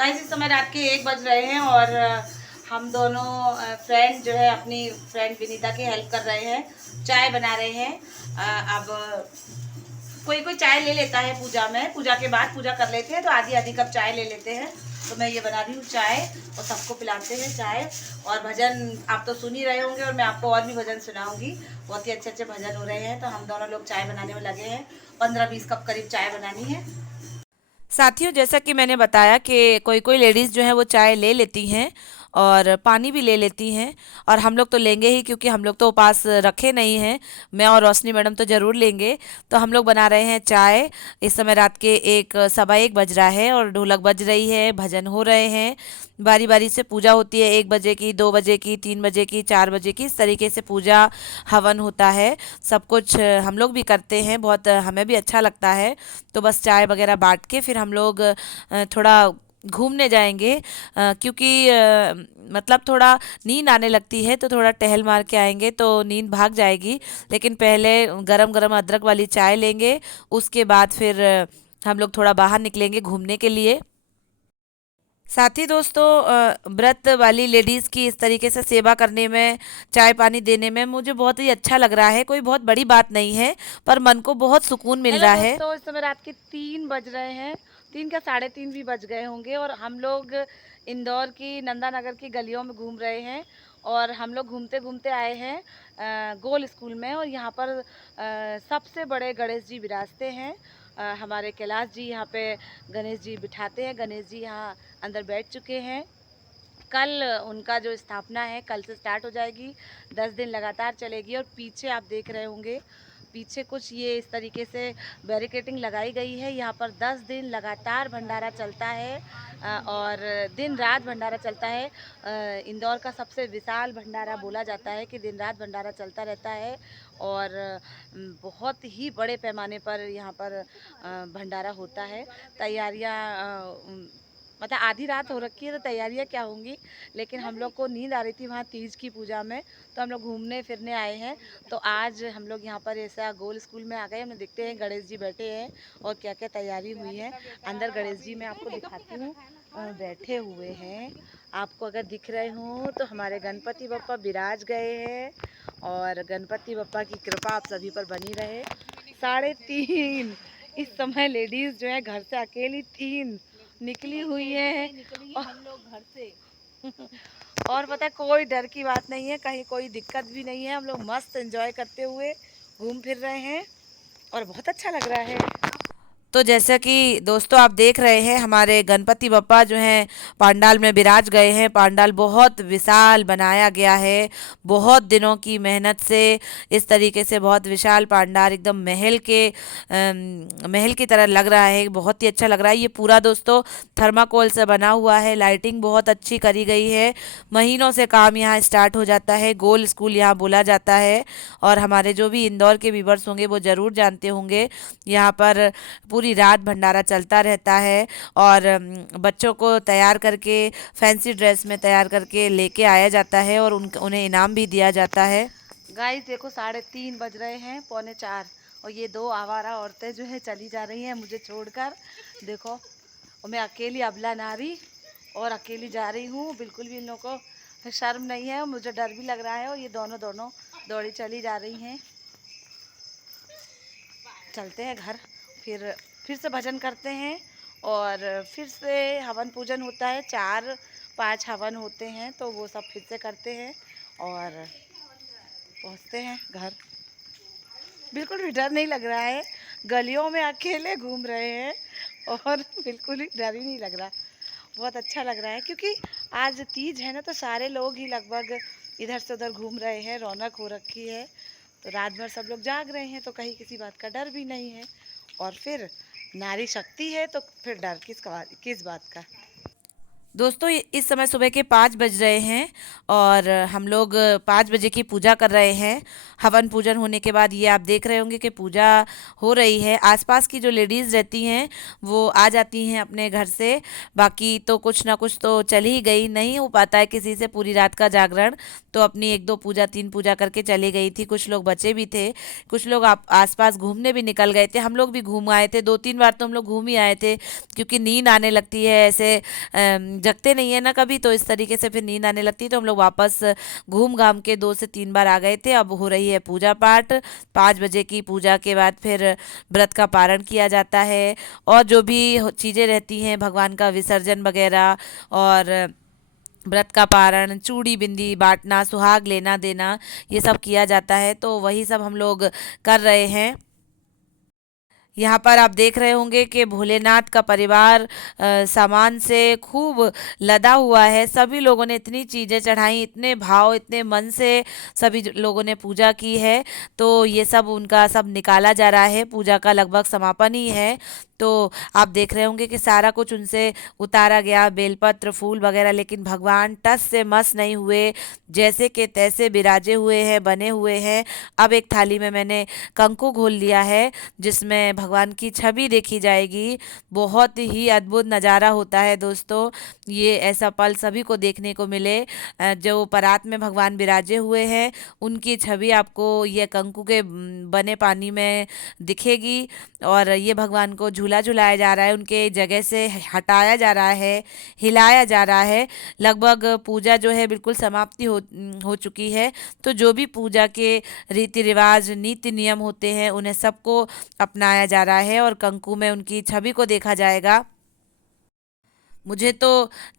Guys इस समय रात के 1 बज रहे हैं और हम दोनों फ्रेंड जो है अपनी फ्रेंड विनीता की हेल्प कर रहे हैं, चाय बना रहे हैं। अब कोई कोई चाय ले लेता है पूजा में, पूजा के बाद पूजा कर लेते हैं तो आधी आधी कप चाय ले लेते हैं। तो मैं ये बना रही हूँ चाय और सबको पिलाते हैं चाय। और भजन आप तो सुन ही रहे होंगे और मैं आपको और भी भजन सुनाऊंगी। बहुत ही अच्छे अच्छे भजन हो रहे हैं। तो हम दोनों लोग चाय बनाने में लगे हैं। 15-20 कप करीब चाय बनानी है। साथियों, जैसा कि मैंने बताया कि कोई कोई लेडीज़ जो है वो चाय ले लेती हैं और पानी भी ले लेती हैं। और हम लोग तो लेंगे ही, क्योंकि हम लोग तो उपास रखे नहीं हैं। मैं और रोशनी मैडम तो ज़रूर लेंगे। तो हम लोग बना रहे हैं चाय। इस समय रात के 1 सवा 1 बज रहा है और ढोलक बज रही है, भजन हो रहे हैं। बारी बारी से पूजा होती है, 1 बजे की, 2 बजे की, 3 बजे की, 4 बजे की, इस तरीके से पूजा हवन होता है। सब कुछ हम लोग भी करते हैं, बहुत हमें भी अच्छा लगता है। तो बस चाय वगैरह बांट के फिर हम लोग थोड़ा घूमने जाएंगे, क्योंकि मतलब थोड़ा नींद आने लगती है, तो थोड़ा टहल मार के आएंगे तो नींद भाग जाएगी। लेकिन पहले गरम गरम अदरक वाली चाय लेंगे। उसके बाद फिर हम लोग थोड़ा बाहर निकलेंगे घूमने के लिए। साथी दोस्तों, व्रत वाली लेडीज़ की इस तरीके से सेवा करने में, चाय पानी देने में मुझे बहुत ही अच्छा लग रहा है। कोई बहुत बड़ी बात नहीं है, पर मन को बहुत सुकून मिल हेलो रहा है। दोस्तों, इस समय रात के 3 बज रहे हैं। 3 क्या 3:30 भी बज गए होंगे और हम लोग इंदौर की नंदा नगर की गलियों में घूम रहे हैं। और हम लोग घूमते घूमते आए हैं गोल स्कूल में। और यहाँ पर सबसे बड़े गणेश जी विराजते हैं। हमारे कैलाश जी यहाँ पे गणेश जी बिठाते हैं। गणेश जी यहाँ अंदर बैठ चुके हैं। कल उनका जो स्थापना है कल से स्टार्ट हो जाएगी, 10 दिन लगातार चलेगी। और पीछे आप देख रहे होंगे, पीछे कुछ ये इस तरीके से बैरिकेटिंग लगाई गई है। यहाँ पर 10 दिन लगातार भंडारा चलता है और दिन रात भंडारा चलता है। इंदौर का सबसे विशाल भंडारा बोला जाता है कि दिन रात भंडारा चलता रहता है। और बहुत ही बड़े पैमाने पर यहाँ पर भंडारा होता है। तैयारियाँ मतलब आधी रात हो रखी है तो तैयारियाँ क्या होंगी। लेकिन हम लोग को नींद आ रही थी वहाँ तीज की पूजा में, तो हम लोग घूमने फिरने आए हैं। तो आज हम लोग यहाँ पर ऐसा गोल स्कूल में आ गए। हमने देखते हैं गणेश जी बैठे हैं और क्या क्या तैयारी हुई है। अंदर गणेश जी मैं आपको दिखाती हूँ, बैठे हुए हैं। आपको अगर दिख रहे हों तो हमारे गणपति बप्पा विराज गए हैं। और गणपति बप्पा की कृपा आप सभी पर बनी रहे। 3:30 इस समय लेडीज़ जो है घर से अकेली 3 निकली हुई है। और हम लोग घर से और पता है कोई डर की बात नहीं है, कहीं कोई दिक्कत भी नहीं है। हम लोग मस्त एंजॉय करते हुए घूम फिर रहे हैं और बहुत अच्छा लग रहा है। तो जैसा कि दोस्तों आप देख रहे हैं, हमारे गणपति बप्पा जो हैं पांडाल में विराज गए हैं। पांडाल बहुत विशाल बनाया गया है, बहुत दिनों की मेहनत से। इस तरीके से बहुत विशाल पांडाल, एकदम महल की तरह लग रहा है। बहुत ही अच्छा लग रहा है। ये पूरा दोस्तों थर्माकोल से बना हुआ है। लाइटिंग बहुत अच्छी करी गई है। महीनों से काम यहाँ स्टार्ट हो जाता है। गोल स्कूल यहाँ बोला जाता है। और हमारे जो भी इंदौर के व्यूवर्स होंगे वो ज़रूर जानते होंगे, यहाँ पर पूरी रात भंडारा चलता रहता है। और बच्चों को तैयार करके, फैंसी ड्रेस में तैयार करके लेके आया जाता है और उन्हें इनाम भी दिया जाता है। गाइस देखो 3:30 बज रहे हैं, 3:45, और ये 2 आवारा औरतें जो है चली जा रही हैं मुझे छोड़कर। देखो, और मैं अकेली अबला नारी और अकेली जा रही हूँ। बिल्कुल भी इन लोगों को शर्म नहीं है और मुझे डर भी लग रहा है। और ये दोनों दोनों दौड़ी चली जा रही हैं। चलते हैं घर, फिर से भजन करते हैं और फिर से हवन पूजन होता है। 4-5 हवन होते हैं तो वो सब फिर से करते हैं और पहुंचते हैं घर। बिल्कुल भी डर नहीं लग रहा है, गलियों में अकेले घूम रहे हैं और बिल्कुल ही डर ही नहीं लग रहा। बहुत अच्छा लग रहा है क्योंकि आज तीज है ना, तो सारे लोग ही लगभग इधर से उधर घूम रहे हैं, रौनक हो रखी है। तो रात भर सब लोग जाग रहे हैं तो कहीं किसी बात का डर भी नहीं है। और फिर नारी शक्ति है तो फिर डर किस बात का। दोस्तों इस समय सुबह के 5 बज रहे हैं और हम लोग 5 बजे की पूजा कर रहे हैं। हवन पूजन होने के बाद ये आप देख रहे होंगे कि पूजा हो रही है। आसपास की जो लेडीज़ रहती हैं वो आ जाती हैं अपने घर से। बाकी तो कुछ ना कुछ तो चल ही गई, नहीं हो पाता है किसी से पूरी रात का जागरण, तो अपनी 1 2 पूजा 3 पूजा करके चली गई थी। कुछ लोग बचे भी थे, कुछ लोग आप आसपास घूमने भी निकल गए थे। हम लोग भी घूम आए थे, 2 3 बार तो हम लोग घूम ही आए थे, क्योंकि नींद आने लगती है ऐसे। जगते नहीं है ना कभी, तो इस तरीके से फिर नींद आने लगती है, तो हम लोग वापस घूम घाम के 2 से 3 बार आ गए थे। अब हो रही है पूजा पाठ। 5 बजे की पूजा के बाद फिर व्रत का पारण किया जाता है, और जो भी चीज़ें रहती हैं, भगवान का विसर्जन वगैरह, और व्रत का पारण, चूड़ी बिंदी बांटना, सुहाग लेना देना, ये सब किया जाता है। तो वही सब हम लोग कर रहे हैं। यहाँ पर आप देख रहे होंगे कि भोलेनाथ का परिवार सामान से खूब लदा हुआ है। सभी लोगों ने इतनी चीज़ें चढ़ाई, इतने भाव, इतने मन से सभी लोगों ने पूजा की है। तो ये सब उनका सब निकाला जा रहा है, पूजा का लगभग समापन ही है। तो आप देख रहे होंगे कि सारा कुछ उनसे उतारा गया, बेलपत्र फूल वगैरह, लेकिन भगवान टस से मस नहीं हुए, जैसे के तैसे बिराजे हुए हैं, बने हुए हैं। अब एक थाली में मैंने कंकु घोल लिया है, जिसमें भगवान की छवि देखी जाएगी। बहुत ही अद्भुत नज़ारा होता है दोस्तों, ये ऐसा पल सभी को देखने को मिले। जो परात में भगवान बिराजे हुए हैं, उनकी छवि आपको ये कंकु के बने पानी में दिखेगी। और ये भगवान को झूला झुलाया जा रहा है, उनके जगह से हटाया जा रहा है, हिलाया जा रहा है। लगभग पूजा जो है बिल्कुल समाप्ति हो चुकी है। तो जो भी पूजा के रीति रिवाज, नीति नियम होते हैं, उन्हें सबको अपनाया जा रहा है, और कंकु में उनकी छवि को देखा जाएगा। मुझे तो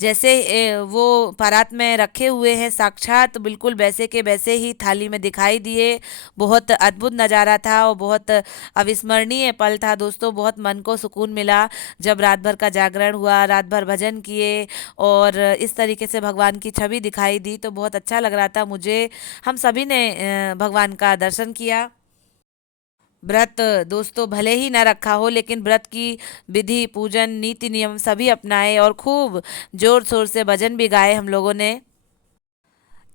जैसे वो परात में रखे हुए हैं, साक्षात बिल्कुल वैसे के वैसे ही थाली में दिखाई दिए। बहुत अद्भुत नज़ारा था और बहुत अविस्मरणीय पल था दोस्तों। बहुत मन को सुकून मिला जब रात भर का जागरण हुआ, रात भर भजन किए, और इस तरीके से भगवान की छवि दिखाई दी, तो बहुत अच्छा लग रहा था मुझे। हम सभी ने भगवान का दर्शन किया। व्रत दोस्तों भले ही ना रखा हो, लेकिन व्रत की विधि, पूजन, नीति नियम सभी अपनाए, और खूब जोर शोर से भजन भी गाए हम लोगों ने।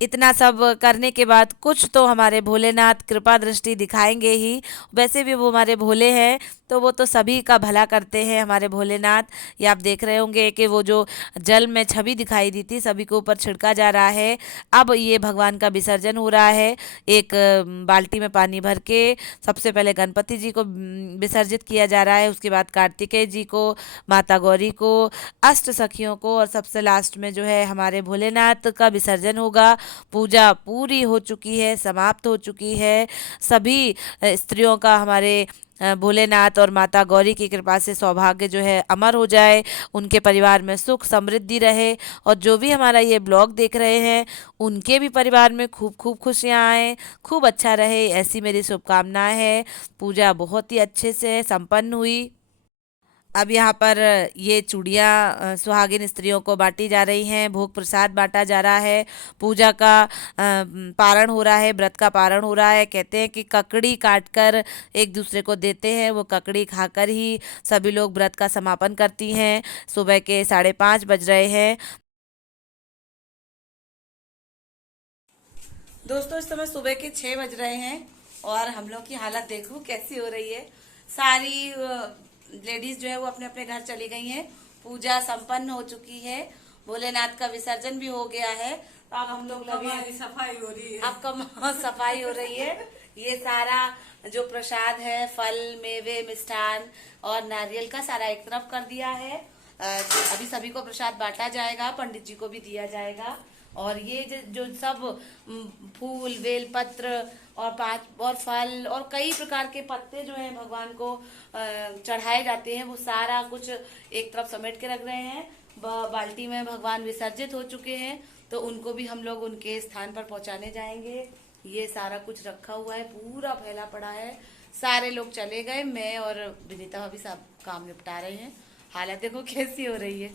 इतना सब करने के बाद कुछ तो हमारे भोलेनाथ कृपा दृष्टि दिखाएंगे ही। वैसे भी वो हमारे भोले हैं, तो वो तो सभी का भला करते हैं हमारे भोलेनाथ। ये आप देख रहे होंगे कि वो जो जल में छवि दिखाई दी थी, सभी के ऊपर छिड़का जा रहा है। अब ये भगवान का विसर्जन हो रहा है। एक बाल्टी में पानी भर के सबसे पहले गणपति जी को विसर्जित किया जा रहा है, उसके बाद कार्तिकेय जी को, माता गौरी को, अष्ट सखियों को, और सबसे लास्ट में जो है हमारे भोलेनाथ का विसर्जन होगा। पूजा पूरी हो चुकी है, समाप्त हो चुकी है। सभी स्त्रियों का हमारे भोलेनाथ और माता गौरी की कृपा से सौभाग्य जो है अमर हो जाए, उनके परिवार में सुख समृद्धि रहे, और जो भी हमारा ये ब्लॉग देख रहे हैं, उनके भी परिवार में खूब खूब खुशियाँ आए, खूब अच्छा रहे, ऐसी मेरी शुभकामनाएं है। पूजा बहुत ही अच्छे से संपन्न हुई। अब यहाँ पर ये चूड़ियाँ सुहागिन स्त्रियों को बांटी जा रही हैं, भोग प्रसाद बांटा जा रहा है, पूजा का पारण हो रहा है, व्रत का पारण हो रहा है। कहते हैं कि ककड़ी काट कर एक दूसरे को देते हैं, वो ककड़ी खाकर ही सभी लोग व्रत का समापन करती हैं। सुबह के 5:30 बज रहे हैं दोस्तों। इस समय सुबह के 6 बज रहे हैं, और हम लोग की हालत देखो कैसी हो रही है। सारी लेडीज जो है वो अपने अपने घर चली गई हैं। पूजा संपन्न हो चुकी है, भोलेनाथ का विसर्जन भी हो गया है। तो अब हम लोग लगे, सफाई हो रही है। अब कब सफाई हो रही है। ये सारा जो प्रसाद है, फल, मेवे, मिष्ठान और नारियल का, सारा एक तरफ कर दिया है। अभी सभी को प्रसाद बांटा जाएगा, पंडित जी को भी दिया जाएगा। और ये जो सब फूल, बेल पत्र और 5 और फल और कई प्रकार के पत्ते जो हैं भगवान को चढ़ाए जाते हैं, वो सारा कुछ एक तरफ समेट के रख रहे हैं। बाल्टी में भगवान विसर्जित हो चुके हैं, तो उनको भी हम लोग उनके स्थान पर पहुंचाने जाएंगे। ये सारा कुछ रखा हुआ है, पूरा फैला पड़ा है। सारे लोग चले गए, मैं और विनीता भाभी सब काम निपटा रहे हैं। हालत देखो कैसी हो रही है।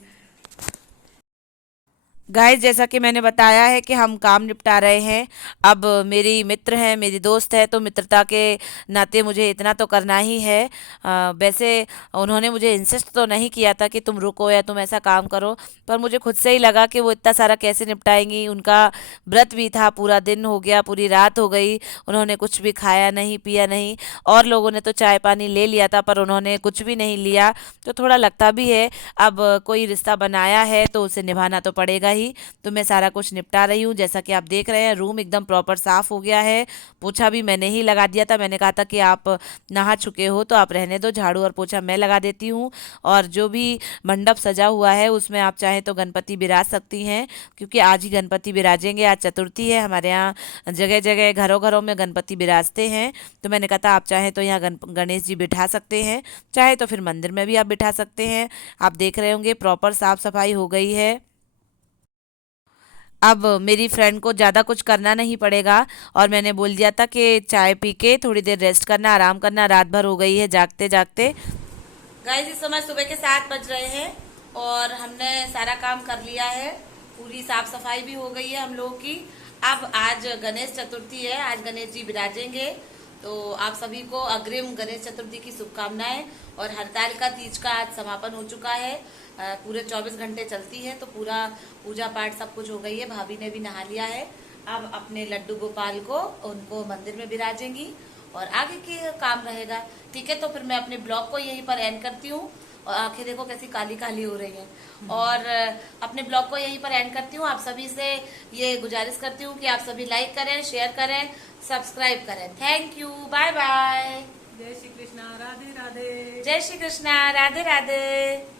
गाइस, जैसा कि मैंने बताया है कि हम काम निपटा रहे हैं। अब मेरी मित्र है, मेरी दोस्त है, तो मित्रता के नाते मुझे इतना तो करना ही है। वैसे उन्होंने मुझे इंसिस्ट तो नहीं किया था कि तुम रुको या तुम ऐसा काम करो, पर मुझे खुद से ही लगा कि वो इतना सारा कैसे निपटाएंगी। उनका व्रत भी था, पूरा दिन हो गया, पूरी रात हो गई, उन्होंने कुछ भी खाया नहीं, पिया नहीं। और लोगों ने तो चाय पानी ले लिया था, पर उन्होंने कुछ भी नहीं लिया। तो थोड़ा लगता भी है, अब कोई रिश्ता बनाया है तो उसे निभाना तो पड़ेगा ही। तो मैं सारा कुछ निपटा रही हूँ। जैसा कि आप देख रहे हैं, रूम एकदम प्रॉपर साफ हो गया है। पोछा भी मैंने ही लगा दिया था। मैंने कहा था कि आप नहा चुके हो तो आप रहने दो, झाड़ू और पोछा मैं लगा देती हूँ। और जो भी मंडप सजा हुआ है उसमें आप चाहें तो गणपति बिराज सकती हैं, क्योंकि आज ही गणपति बिराजेंगे। आज चतुर्थी है, हमारे यहाँ जगह जगह घरों घरों में गणपति बिराजते हैं। तो मैंने कहा था आप चाहें तो यहाँ गणेश जी बिठा सकते हैं, चाहे तो फिर मंदिर में भी आप बिठा सकते हैं। आप देख रहे होंगे प्रॉपर साफ सफाई हो गई है। अब मेरी फ्रेंड को ज़्यादा कुछ करना नहीं पड़ेगा, और मैंने बोल दिया था कि चाय पी के थोड़ी देर रेस्ट करना, आराम करना। रात भर हो गई है जागते जागते। गाइस, इस समय सुबह के 7 बज रहे हैं और हमने सारा काम कर लिया है। पूरी साफ सफाई भी हो गई है हम लोगों की। अब आज गणेश चतुर्थी है, आज गणेश जी विराजेंगे। तो आप सभी को अग्रिम गणेश चतुर्थी की शुभकामनाएं। और हरतालिका तीज का आज समापन हो चुका है। पूरे 24 घंटे चलती है, तो पूरा पूजा पाठ सब कुछ हो गई है। भाभी ने भी नहा लिया है। अब अपने लड्डू गोपाल को उनको मंदिर में विराजेंगी और आगे के काम रहेगा। ठीक है, तो फिर मैं अपने ब्लॉग को यहीं पर एंड करती हूँ। और आंखें देखो कैसी काली काली हो रही हैं। और अपने ब्लॉग को यहीं पर एंड करती हूँ। आप सभी से ये गुजारिश करती हूँ कि आप सभी लाइक करें, शेयर करें, सब्सक्राइब करें। Thank you, bye bye. जय श्री कृष्णा, राधे राधे। जय श्री कृष्णा, राधे राधे।